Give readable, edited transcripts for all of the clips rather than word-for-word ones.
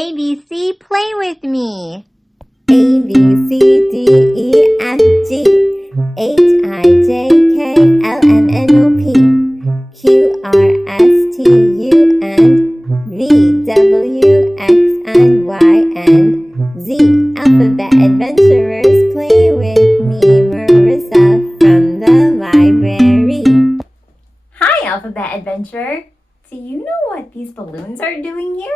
ABC, play with me. A, B, C, D, E, F, G, H, I, J, K, L, M, N, O, P, Q, R, S, T, U, and V, W, X, and Y, and Z. Alphabet adventurers, play with me, Marissa from the library. Hi, Alphabet Adventurer. Do you know what these balloons are doing here?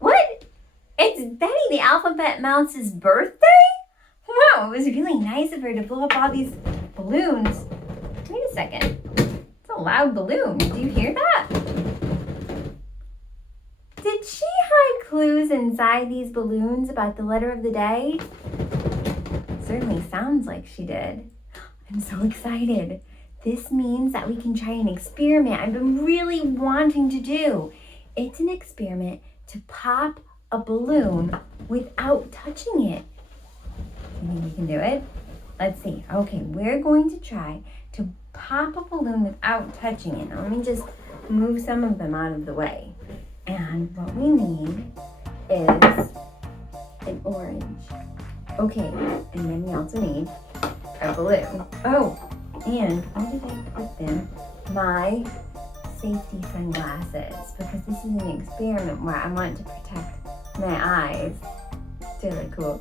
What? It's Betty the Alphabet Mouse's birthday? Wow, it was really nice of her to blow up all these balloons. Wait a second. It's a loud balloon. Do you hear that? Did she hide clues inside these balloons about the letter of the day? Certainly sounds like she did. I'm so excited. This means that we can try an experiment I've been really wanting to do. It's an experiment to pop a balloon without touching it. You think we can do it? Let's see. Okay, we're going to try to pop a balloon without touching it. Now let me just move some of them out of the way. And what we need is an orange. Okay, and then we also need a balloon. Oh, and where did I put them? My safety sunglasses, because this is an experiment where I want to protect my eyes. It's really cool.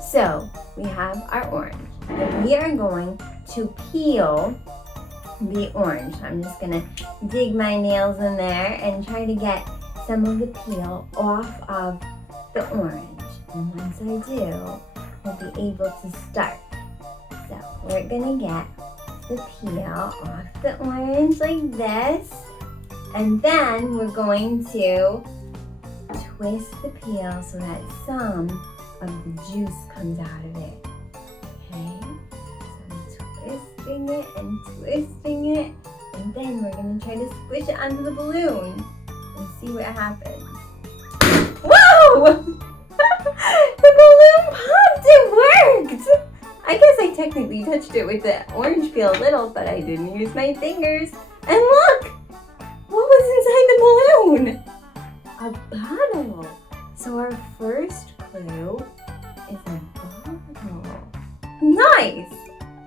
So we have our orange. And we are going to peel the orange. I'm just gonna dig my nails in there and try to get some of the peel off of the orange. And once I do, we'll be able to start. So we're gonna get the peel off the orange like this. And then we're going to twist the peel so that some of the juice comes out of it. Okay? So I'm twisting it and twisting it. And then we're gonna try to squish it onto the balloon and see what happens. Whoa! The balloon popped! It worked! I guess I technically touched it with the orange peel a little, but I didn't use my fingers. And look! What was inside the balloon? A bottle. So our first clue is a bottle. Nice!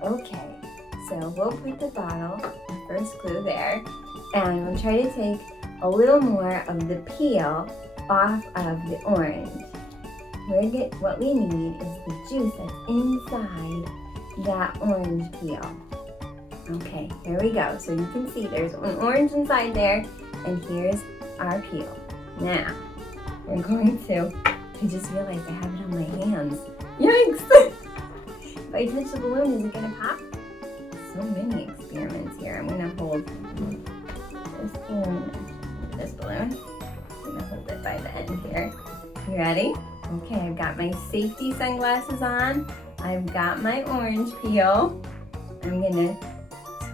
Okay, so we'll put the bottle, the first clue there, and we'll try to take a little more of the peel off of the orange. What we need is the juice that's inside that orange peel. Okay, here we go. So you can see there's an orange inside there, and here's our peel. Now, we're going to, I just realized I have it on my hands. Yikes! If I touch the balloon, is it gonna pop? So many experiments here. I'm gonna hold this balloon. I'm gonna hold it by the end here. You ready? Okay, I've got my safety sunglasses on. I've got my orange peel. I'm gonna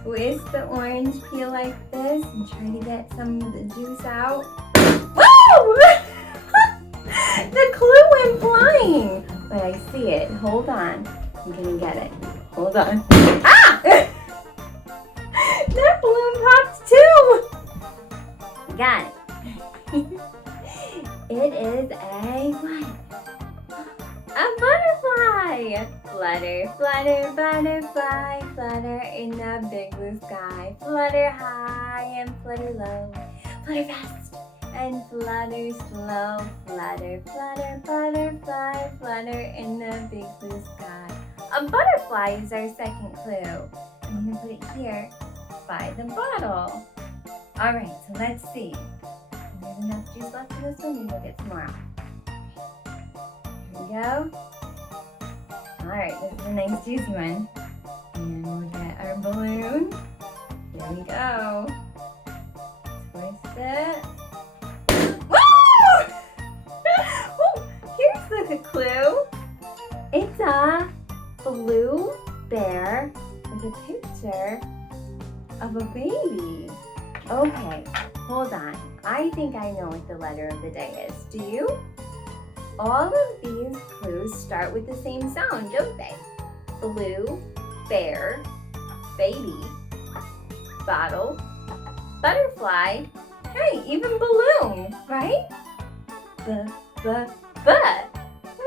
twist the orange peel like this and try to get some of the juice out. Woo! The clue went flying, but I see it. Hold on, I'm gonna get it. Hold on. Ah! That balloon popped too. Got it. It is a what? A butterfly! Flutter, flutter, butterfly, flutter in the big blue sky. Flutter high and flutter low. Flutter fast and flutter slow. Flutter, flutter, butterfly, flutter in the big blue sky. A butterfly is our second clue. I'm gonna put it here by the bottle. All right, so let's see. There's enough juice left in this one, maybe we'll get some more out. Here we go. Alright, this is a nice juicy one. And we'll get our balloon. Here we go. Twist it. Woo! Ooh, here's the clue. It's a blue bear with a picture of a baby. Okay, hold on. I think I know what the letter of the day is. Do you? All of these clues start with the same sound, don't they? Blue, bear, baby, bottle, butterfly, Hey, even balloon, right? But.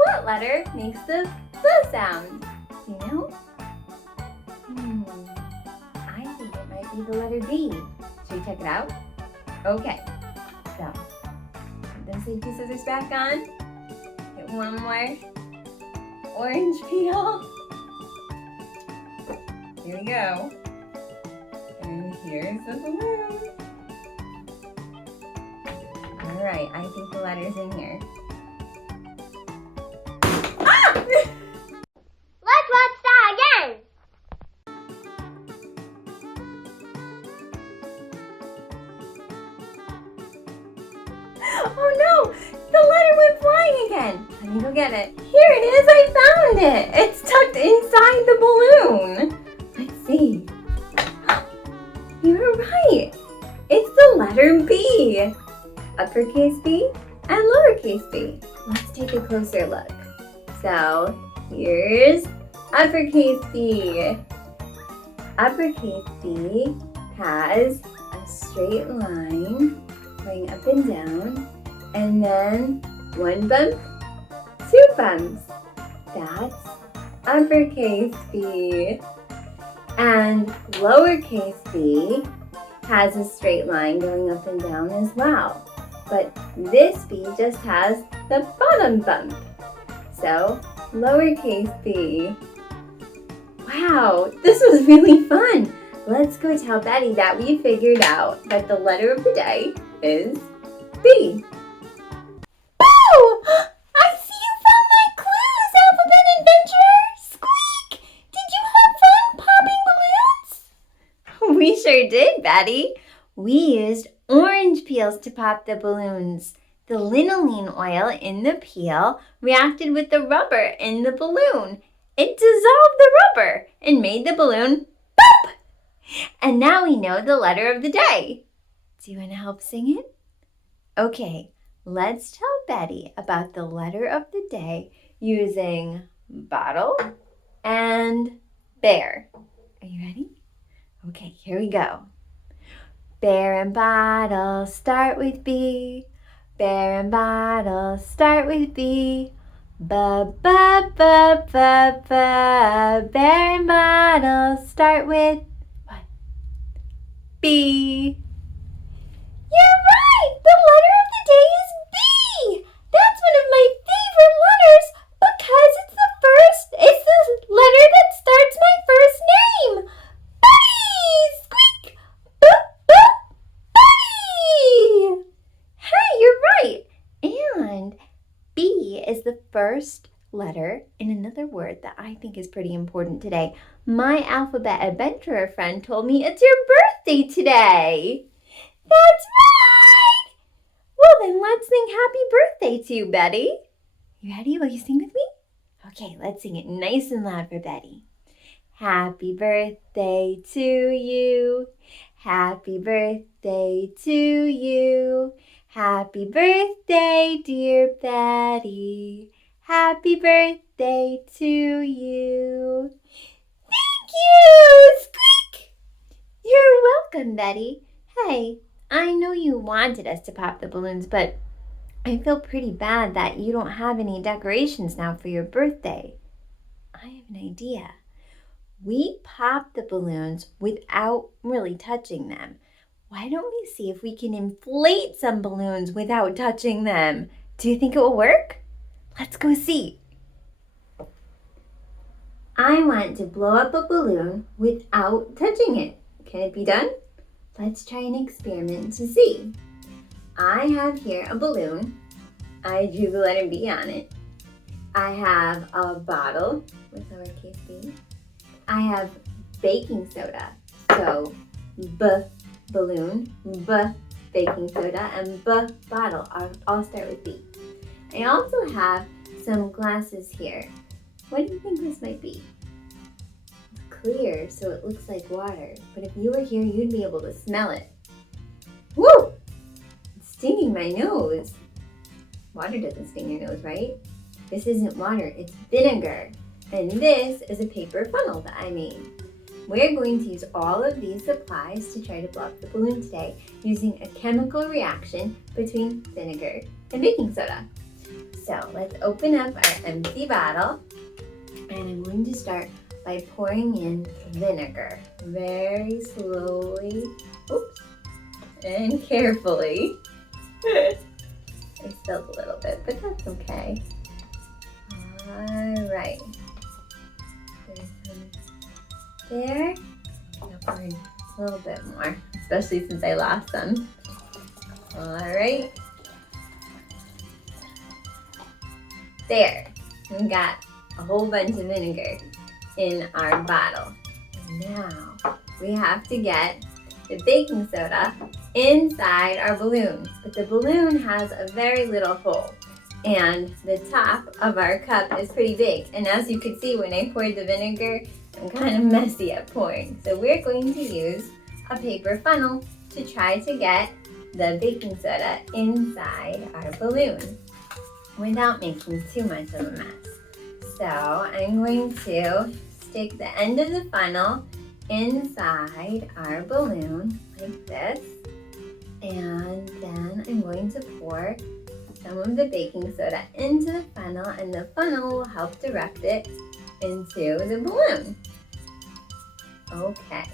What letter makes the B sound? Do you know? I think it might be the letter B. Should we check it out? Okay, so put the safety scissors back on. Get one more orange peel. Here we go. And here's the balloon. All right, I think the letter's in here. Ah! Let's watch that again. Oh no! The letter went flying again. Let me go get it. Here it is. I found it. It's tucked inside the balloon. Let's see. You're right. It's the letter B. Uppercase B and lowercase b. Let's take a closer look. So here's uppercase B. Uppercase B has a straight line going up and down, and then one bump, two bumps. That's uppercase B. And lowercase b has a straight line going up and down as well. But this B just has the bottom bump. So lowercase b. Wow, this was really fun. Let's go tell Betty that we figured out that the letter of the day is B. Oh! I see you found my clues, Alphabet Adventurer! Squeak! Did you have fun popping balloons? We sure did, Betty. We used orange peels to pop the balloons. The linolene oil in the peel reacted with the rubber in the balloon. It dissolved the rubber and made the balloon pop! And now we know the letter of the day. Do you want to help sing it? Okay, let's tell Betty about the letter of the day using bottle and bear. Are you ready? Okay, here we go. Bear and bottle start with B. Bear and bottle start with B. Ba-ba-ba-ba-ba. Bear and bottle start with what? B. You're right! The letter of the day is B! That's one of my favorite letters because it's the letter that starts my first name. Betty! Squeak! Betty! Hey, you're right! And B is the first letter in another word that I think is pretty important today. My alphabet adventurer friend told me it's your birthday today. That's right! Well, then let's sing happy birthday to you, Betty. You ready? Will you sing with me? Okay, let's sing it nice and loud for Betty. Happy birthday to you. Happy birthday to you. Happy birthday, dear Betty. Happy birthday to you. Thank you! Squeak! You're welcome, Betty. Hey, I know you wanted us to pop the balloons, but I feel pretty bad that you don't have any decorations now for your birthday. I have an idea. We pop the balloons without really touching them. Why don't we see if we can inflate some balloons without touching them? Do you think it will work? Let's go see. I want to blow up a balloon without touching it. Can it be done? Let's try an experiment to see. I have here a balloon. I drew the letter B on it. I have a bottle with lowercase b. I have baking soda. So B balloon, B baking soda, and B bottle all start with B. I also have some glasses here. What do you think this might be? It's clear, so it looks like water. But if you were here, you'd be able to smell it. Woo! It's stinging my nose. Water doesn't sting your nose, right? This isn't water, it's vinegar. And this is a paper funnel that I made. we're going to use all of these supplies to try to blow up the balloon today using a chemical reaction between vinegar and baking soda. So let's open up our empty bottle, and I'm going to start by pouring in vinegar very slowly, and carefully. I spilled a little bit, but that's okay. All right. There's some there. I'm gonna pour in a little bit more, especially since I lost some. All right. There. We got a whole bunch of vinegar in our bottle. Now we have to get the baking soda inside our balloon, but the balloon has a very little hole and the top of our cup is pretty big, and as you could see when I poured the vinegar, I'm kind of messy at pouring. So we're going to use a paper funnel to try to get the baking soda inside our balloon without making too much of a mess. So I'm going to stick the end of the funnel inside our balloon like this, and then I'm going to pour some of the baking soda into the funnel, and the funnel will help direct it into the balloon. Okay,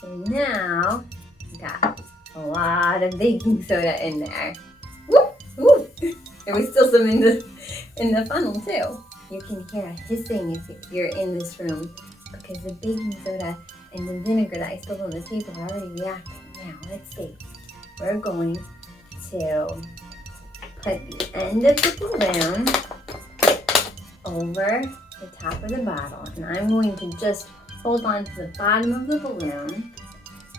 so now we got a lot of baking soda in there. Woo! Woo! There was still some in the funnel too. You can hear a hissing if you're in this room, because the baking soda and the vinegar that I spilled on the table are already reacting. Now, let's see. We're going to put the end of the balloon over the top of the bottle, and I'm going to just hold on to the bottom of the balloon,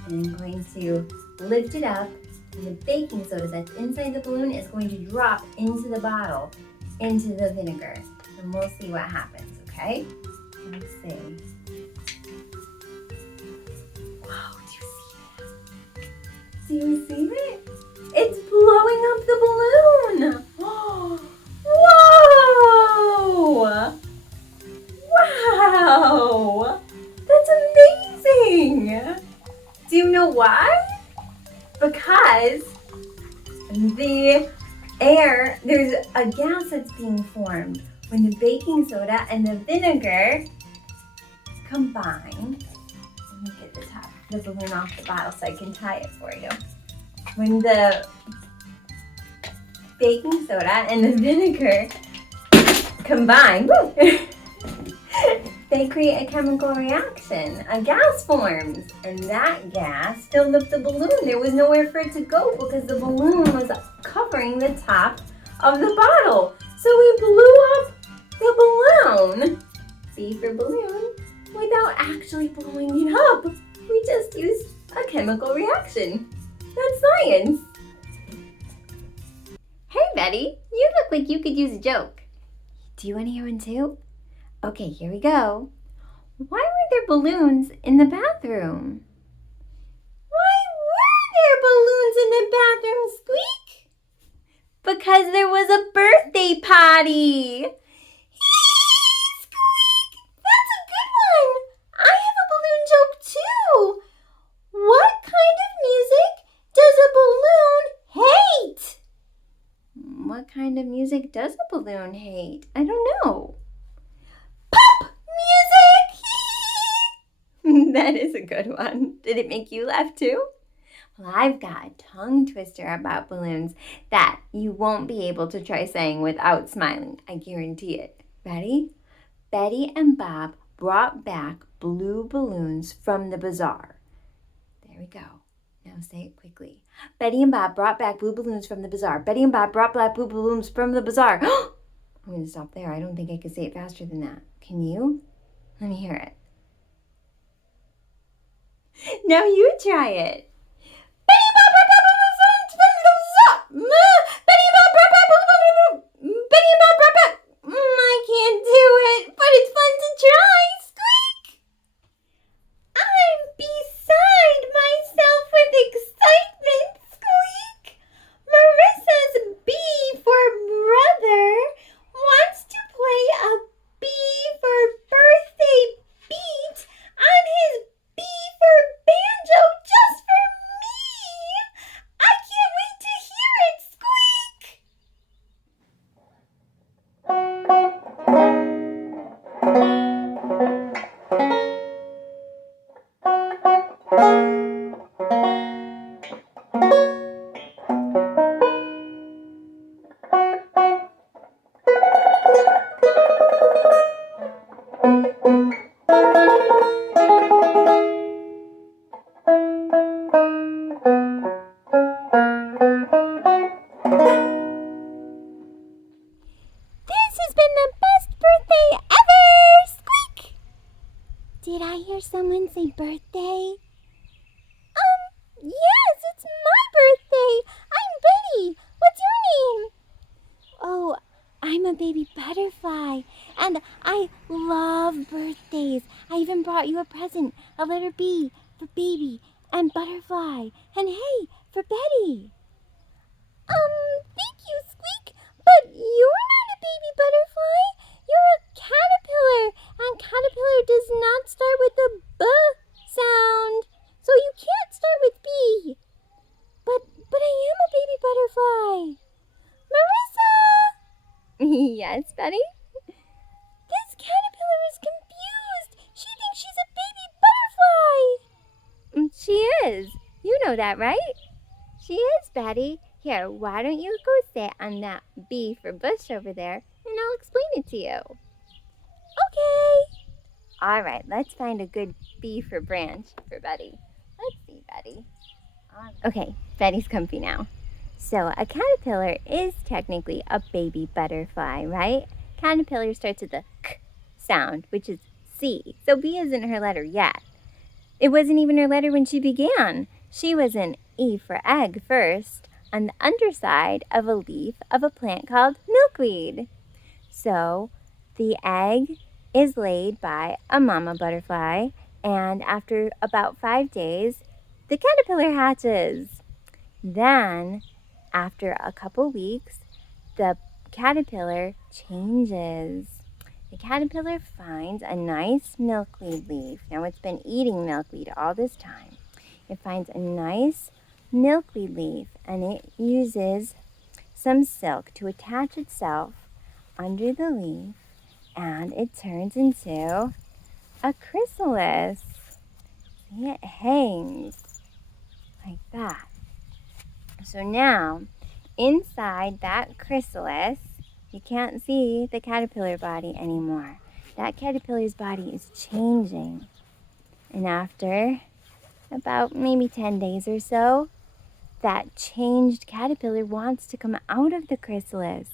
and I'm going to lift it up, and the baking soda that's inside the balloon is going to drop into the bottle, into the vinegar, and we'll see what happens, okay? Let's see. Wow, do you see it? It's blowing up the balloon! Whoa! Wow! That's amazing! Do you know why? Because the air, there's a gas that's being formed when the baking soda and the vinegar combine. Let me get the balloon off the bottle so I can tie it for you. When the baking soda and the vinegar combine, they create a chemical reaction. A gas forms, and that gas filled up the balloon. There was nowhere for it to go because the balloon was covering the top of the bottle. So we blew up the balloon. B for balloon, without actually blowing it up. We just used a chemical reaction. That's science. Hey Betty, you look like you could use a joke. Do you want to hear one too? Okay, here we go. Why were there balloons in the bathroom? Why were there balloons in the bathroom, Squeak? Because there was a birthday party. Squeak, that's a good one. I have a balloon joke too. What kind of music does a balloon hate? What kind of music does a balloon hate? I don't know. Pop music! That is a good one. Did it make you laugh too? Well, I've got a tongue twister about balloons that you won't be able to try saying without smiling. I guarantee it. Ready? Betty and Bob brought back blue balloons from the bazaar. There we go. Now say it quickly. Betty and Bob brought back blue balloons from the bazaar. Betty and Bob brought back blue balloons from the bazaar. I'm going to stop there. I don't think I can say it faster than that. Can you? Let me hear it. Now you try it. Betty and Bob brought back blue balloons from the bazaar. Betty and Bob brought back blue balloons. Betty and Bob brought back. I can't do it, but it's fun to try. Squeak! I'm beside myself with excitement, Squeak. Marissa's B for brother wants to play a B for birthday beat. I This has been the best birthday ever! Squeak! Did I hear someone say birthday? Yes, it's my birthday! I'm Betty! What's your name? Oh, I'm a baby butterfly, and I love birthdays. I even brought you a present, a letter B for baby, and butterfly, and hey, for Betty. Thank you, Squeak, but you're not a baby butterfly. You're a caterpillar, and caterpillar does not start with the B sound, so you can't start with B. But I am a baby butterfly. Marissa! Yes, Betty? This caterpillar is confused. She thinks she's a baby butterfly. She is. You know that, right? She is, Betty. Here, why don't you go sit on that B for bush over there, and I'll explain it to you. Okay. All right, let's find a good B for branch for Betty. Let's see, Betty. Okay, Betty's comfy now. So a caterpillar is technically a baby butterfly, right? Caterpillar starts with the k sound, which is C. So B isn't her letter yet. It wasn't even her letter when she began. She was an E for egg first, on the underside of a leaf of a plant called milkweed. So the egg is laid by a mama butterfly, and after about 5 days, the caterpillar hatches. Then, after a couple weeks, the caterpillar changes. The caterpillar finds a nice milkweed leaf. Now, it's been eating milkweed all this time. It finds a nice milkweed leaf, and it uses some silk to attach itself under the leaf, and it turns into a chrysalis. See, it hangs like that. So now, inside that chrysalis, you can't see the caterpillar body anymore. That caterpillar's body is changing. And after about maybe 10 days or so, that changed caterpillar wants to come out of the chrysalis.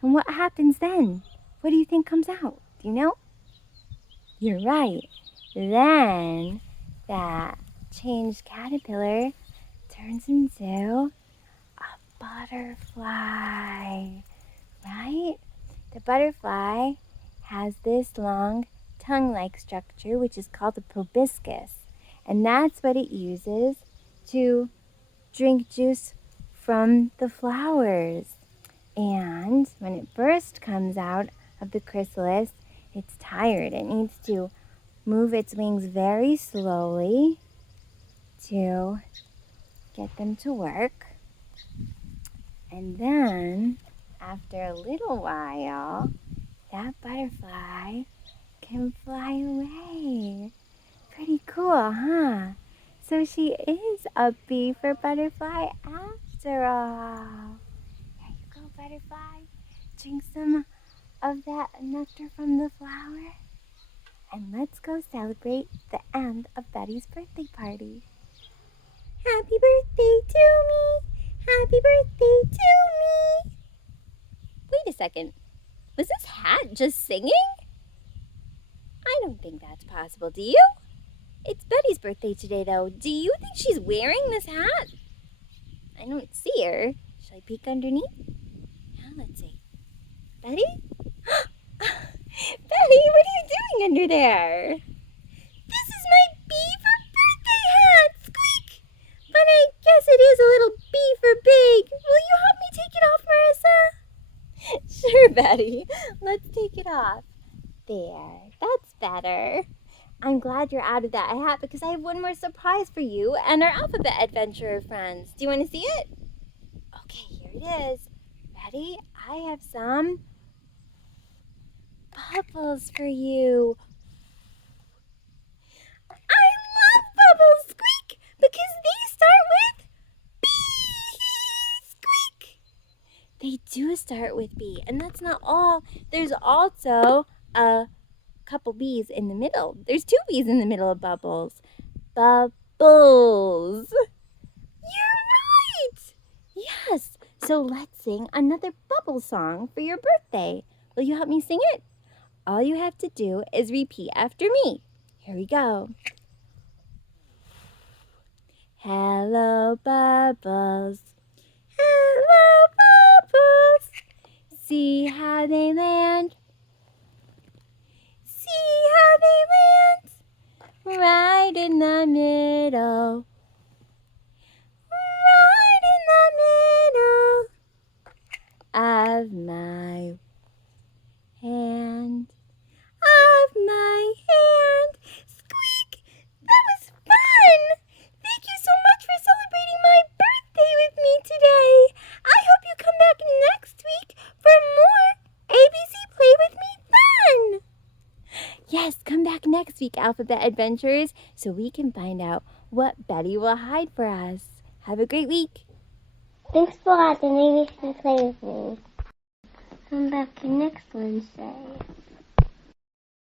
And what happens then? What do you think comes out? Do you know? You're right. Then that changed caterpillar turns into a butterfly, right? The butterfly has this long tongue-like structure, which is called the proboscis, and that's what it uses to drink juice from the flowers. And when it first comes out of the chrysalis, it's tired. It needs to move its wings very slowly to get them to work. And then, after a little while, that butterfly can fly away. Pretty cool, huh? So she is a bee for butterfly after all. There you go, butterfly. Drink some of that nectar from the flower. And let's go celebrate the end of Betty's birthday party. Happy birthday to me! Happy birthday to me! Wait a second. Was this hat just singing? I don't think that's possible, do you? It's Betty's birthday today, though. Do you think she's wearing this hat? I don't see her. Shall I peek underneath? Yeah, let's see. Betty? Betty, what are you doing under there? This is my B for birthday hat, Squeak! But I guess it is a little B for big. Will you help me take it off, Marissa? Sure, Betty. Let's take it off. There, that's better. I'm glad you're out of that hat because I have one more surprise for you and our alphabet adventurer friends. Do you want to see it? Okay, here it is. Ready? I have some bubbles for you. I love bubbles, Squeak, because they start with B. Squeak. They do start with B, and that's not all. There's also a couple bees in the middle. There's 2 bees in the middle of bubbles. Bubbles. You're right. Yes. So let's sing another bubble song for your birthday. Will you help me sing it? All you have to do is repeat after me. Here we go. Hello, bubbles. Hello, bubbles. See how they land. See how they land. Right in the middle. Right in the middle of my hand. Of my hand. Squeak! That was fun! Thank you so much for celebrating my birthday with me today. I hope you come back next week for more ABC Play With Me fun! Yes, come back next week, Alphabet Adventures, so we can find out what Betty will hide for us. Have a great week. Thanks for watching ABC Play With Me. Come back next Wednesday.